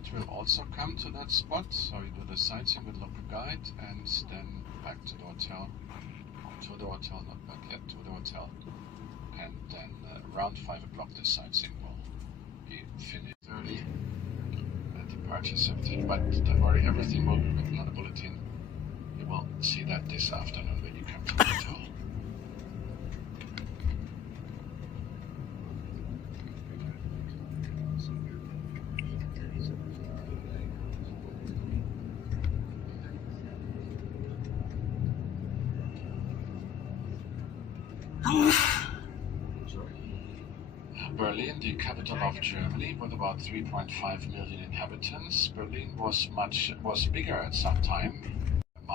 guide will also come to that spot, so you do the sightseeing with local guide and then back to the hotel, not back yet, to the hotel, and then around 5 o'clock the sightseeing will be finished. 30 at departure 17, but don't worry, everything will be written on the bulletin. You will see that this afternoon when you come to the hotel. Berlin, the capital of Germany, with about 3.5 million inhabitants. Berlin was bigger at some time. The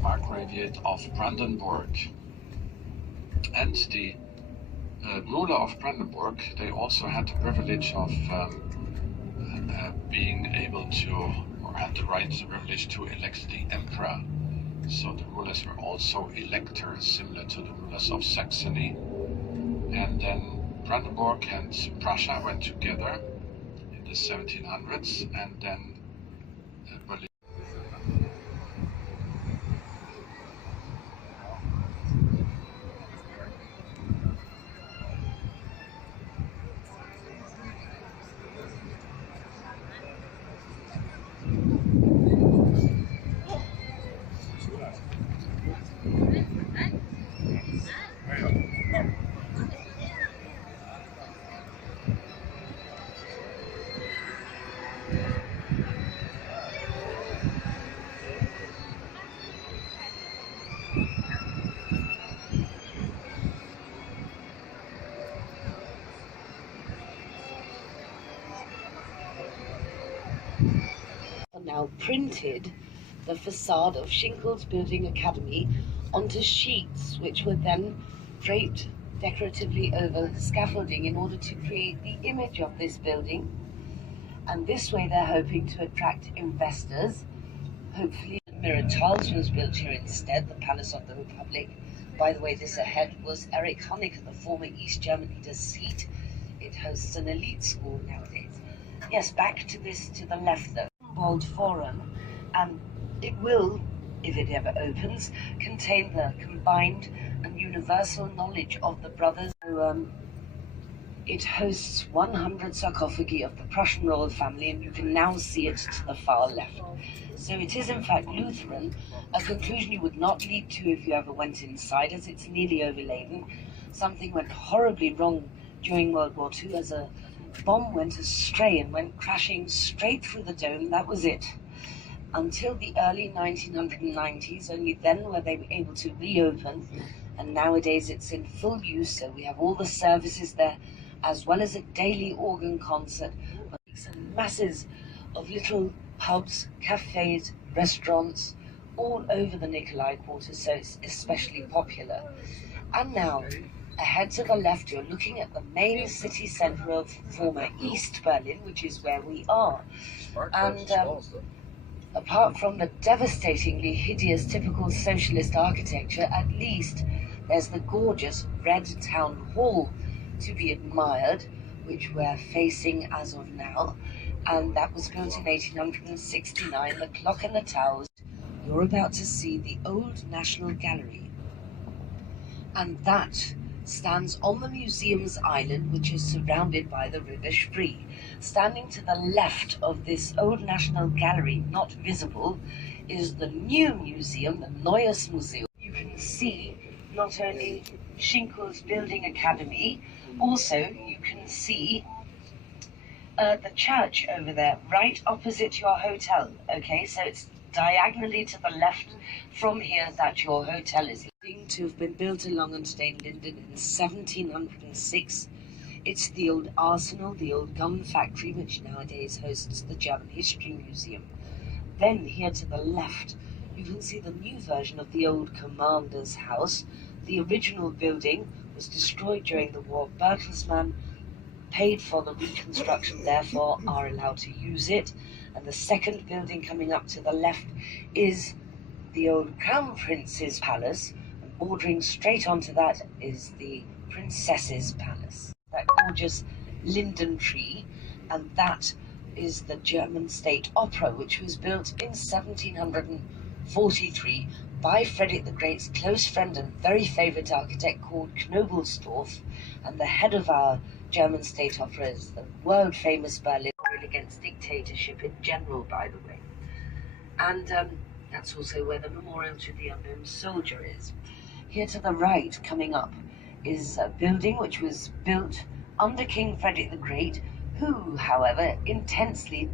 Markgraviate of Brandenburg, and the ruler of Brandenburg, they also had the privilege of being able to, or had the right, the privilege to elect the emperor. So the rulers were also electors, similar to the rulers of Saxony. And then Brandenburg and Prussia went together in the 1700s, and then Berlin. Now printed the facade of Schinkel's Building Academy onto sheets, which were then draped decoratively over scaffolding in order to create the image of this building. And this way they're hoping to attract investors. Hopefully Miratage was built here instead, the Palace of the Republic. By the way, this ahead was Erich Honecker, the former East German leader's seat. It hosts an elite school nowadays. Yes, back to this to the left though. Forum, and it will, if it ever opens, contain the combined and universal knowledge of the brothers. So, it hosts 100 sarcophagi of the Prussian royal family, and you can now see it to the far left. So it is in fact Lutheran, a conclusion you would not lead to if you ever went inside, as it's nearly overladen. Something went horribly wrong during World War II as a bomb went astray and went crashing straight through the dome. That was it. Until the early 1990s, only then were they able to reopen, and nowadays it's in full use, so we have all the services there, as well as a daily organ concert, and masses of little pubs, cafes, restaurants, all over the Nikolai Quarter, so it's especially popular. And now, ahead to the left, you're looking at the main city centre of former East Berlin, which is where we are. And apart from the devastatingly hideous typical socialist architecture, at least there's the gorgeous Red Town Hall to be admired, which we're facing as of now. And that was built in 1869, the clock and the towers. You're about to see the old National Gallery. And that stands on the museum's island, which is surrounded by the River Spree. Standing to the left of this old National Gallery, not visible, is the new museum, the Neues Museum. You can see not only Schinkel's Building Academy, also you can see the church over there, right opposite your hotel. Okay, so it's diagonally to the left from here that your hotel is. To have been built along on Stade Linden in 1706. It's the old arsenal, the old gun factory, which nowadays hosts the German History Museum. Then here to the left, you can see the new version of the old commander's house. The original building was destroyed during the war. Bertelsmann paid for the reconstruction, therefore are allowed to use it. And the second building coming up to the left is the old Crown Prince's Palace. Bordering straight onto that is the Princess's Palace. That gorgeous linden tree, and that is the German State Opera, which was built in 1743 by Frederick the Great's close friend and very favourite architect called Knobelsdorff, and the head of our German State Opera is the world-famous Berlin against dictatorship in general, by the way. And that's also where the memorial to the unknown soldier is. Here to the right, coming up, is a building which was built under King Frederick the Great, who, however, intensely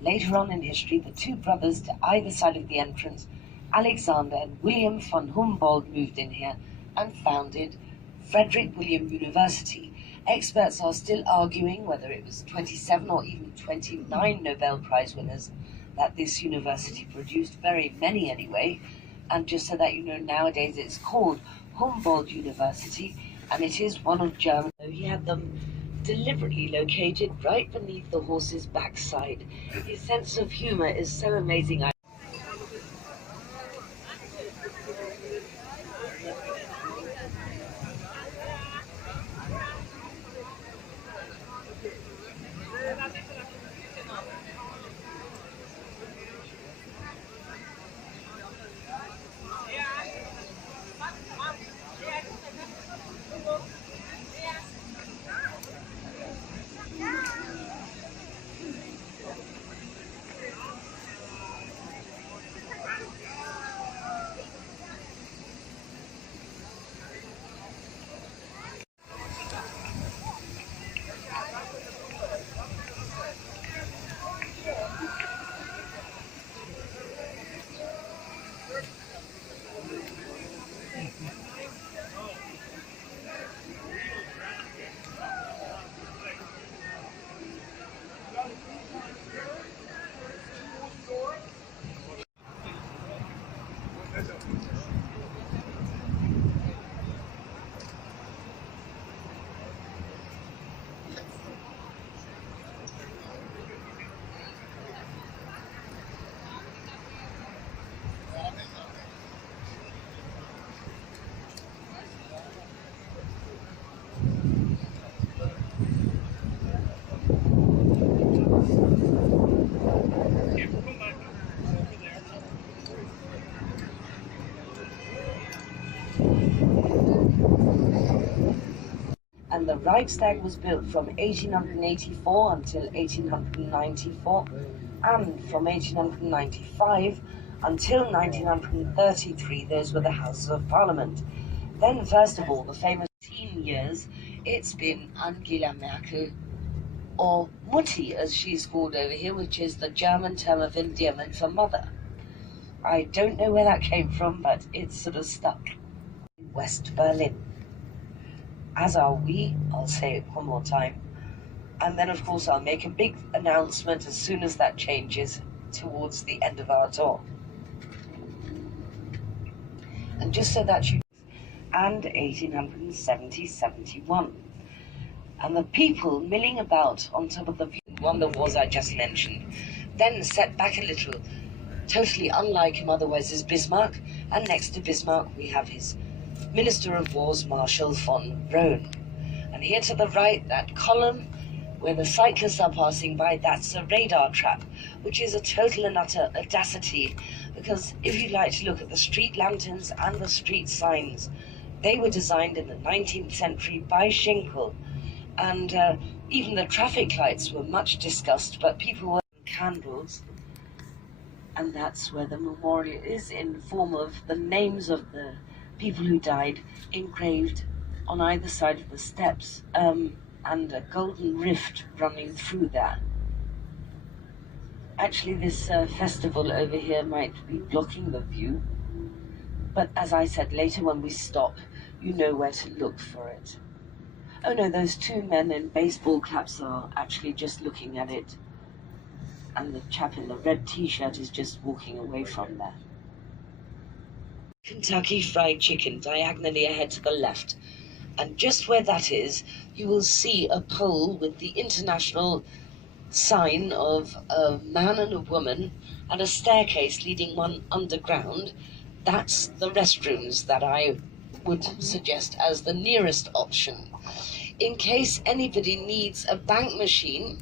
later on in history, the two brothers to either side of the entrance, Alexander and William von Humboldt, moved in here and founded Frederick William University. Experts are still arguing whether it was 27 or even 29 Nobel Prize winners that this university produced, very many anyway. And just so that you know, nowadays it's called Humboldt University, and it is one of Germany. He had them deliberately located right beneath the horse's backside. His sense of humor is so amazing. And the Reichstag was built from 1884 until 1894, and from 1895 until 1933, those were the Houses of Parliament. Then, first of all, the famous 10 years, it's been Angela Merkel, or Mutti as she's called over here, which is the German term of endearment for mother. I don't know where that came from, but it's sort of stuck. West Berlin. As are we, I'll say it one more time. And then, of course, I'll make a big announcement as soon as that changes towards the end of our tour. And just so that you... And 1870-71. And the people milling about on top of the view won the wars I just mentioned. Then set back a little, totally unlike him otherwise, is Bismarck. And next to Bismarck, we have his Minister of Wars, Marshal von Roon. And here to the right, that column where the cyclists are passing by, that's a radar trap, which is a total and utter audacity, because if you like to look at the street lanterns and the street signs, they were designed in the 19th century by Schinkel. And even the traffic lights were much discussed, but people were candles. And that's where the memorial is, in form of the names of the people who died engraved on either side of the steps, and a golden rift running through there. Actually, this festival over here might be blocking the view, but as I said, later when we stop, you know where to look for it. Oh no, those two men in baseball caps are actually just looking at it, and the chap in the red t-shirt is just walking away from there. Kentucky Fried Chicken, diagonally ahead to the left. And just where that is, you will see a pole with the international sign of a man and a woman, and a staircase leading one underground. That's the restrooms that I would suggest as the nearest option. in case anybody needs a bank machine.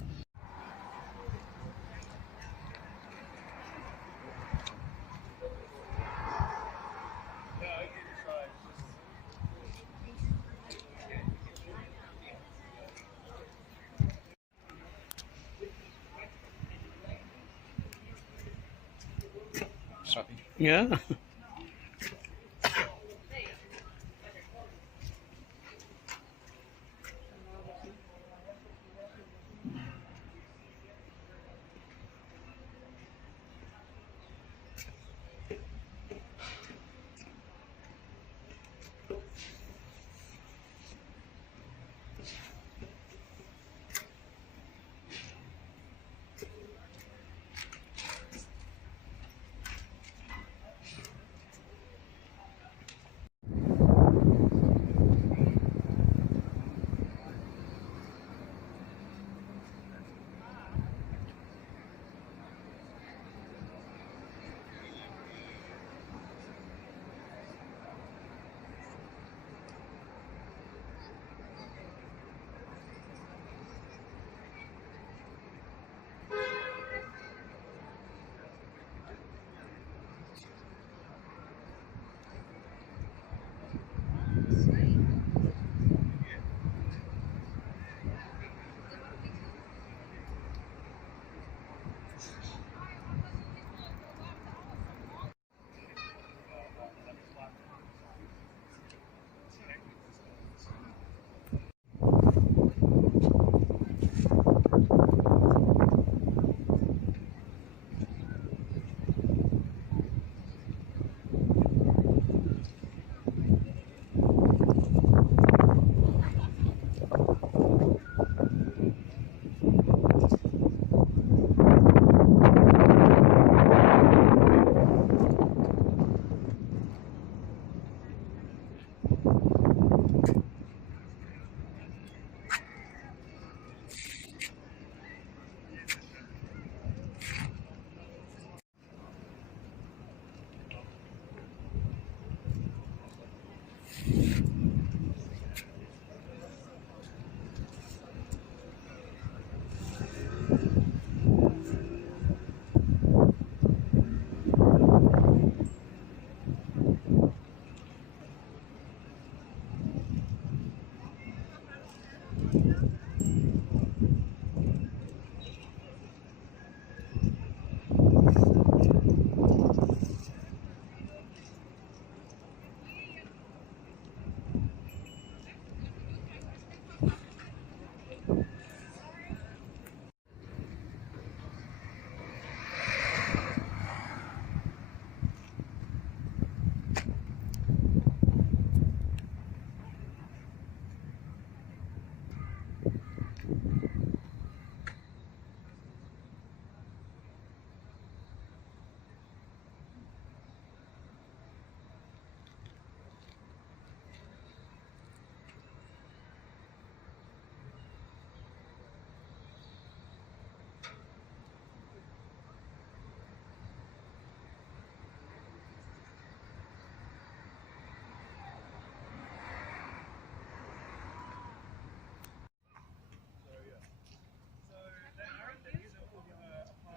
Sorry. Yeah.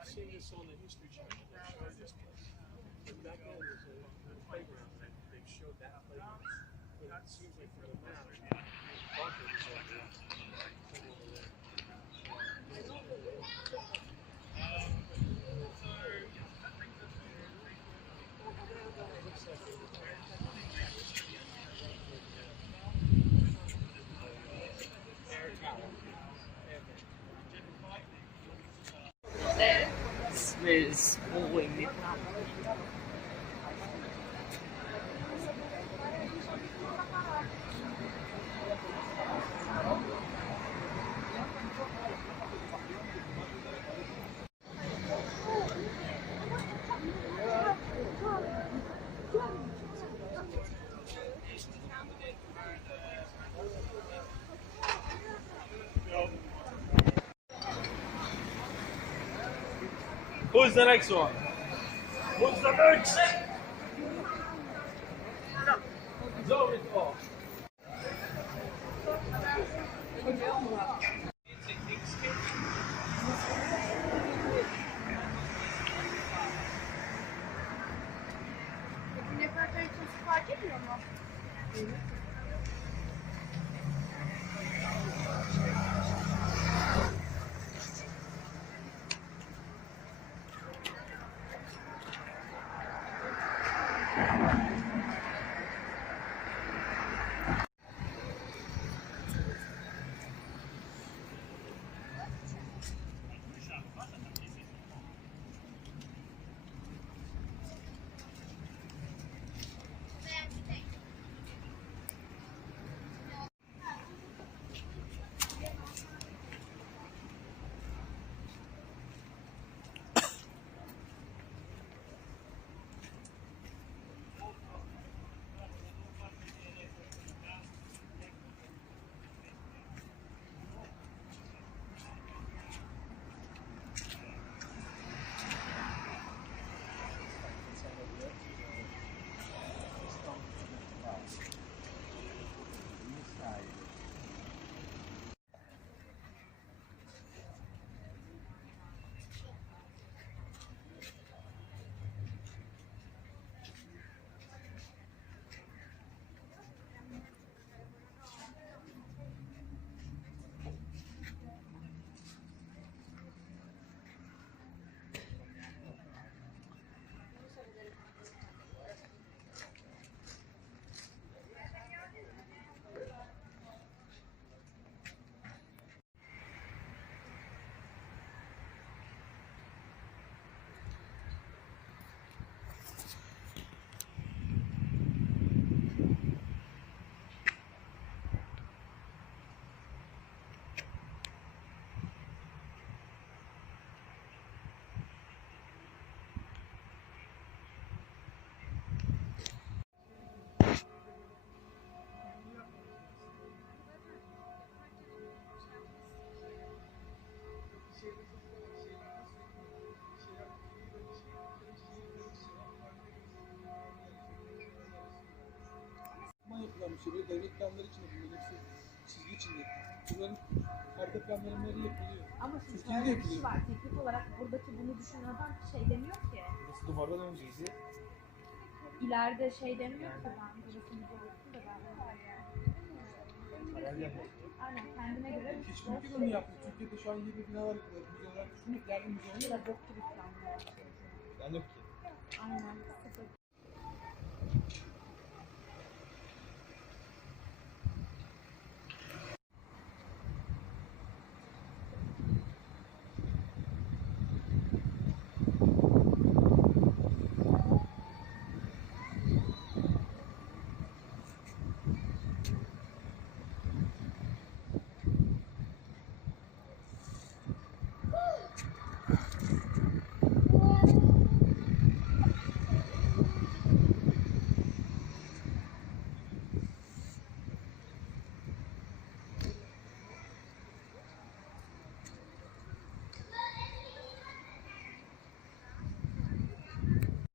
Seen this on the History Channel. They showed this place. And back then there was a playground, and they showed that playground. But it seems like from the map, Barker was over there. Over there. There's always Who's the next one? Who's the next? Zo is off. geliyor mu? Yapılan bir şey. Böyle devlet planları içinde bunların hepsi çizgi içinde. Bunların harita planlamaları yapılıyor. Ama şimdi Türkiye'de şöyle bir yapılıyor. şey var. Teknik olarak buradaki bunu düşünen adam şey demiyor ki. Burası duvardan önceydi. İleride şey demiyor ki ben burası müze olsun da ben Karar yapıyor. aynen kendine göre Hiçbir ülkede onu yapmıyor. Türkiye'de şu an 20 binalar yapılıyor. Müzeler düşünün. İleride müze bir oluyor. de bok gibi planlıyor. Yani yok ki. Aynen.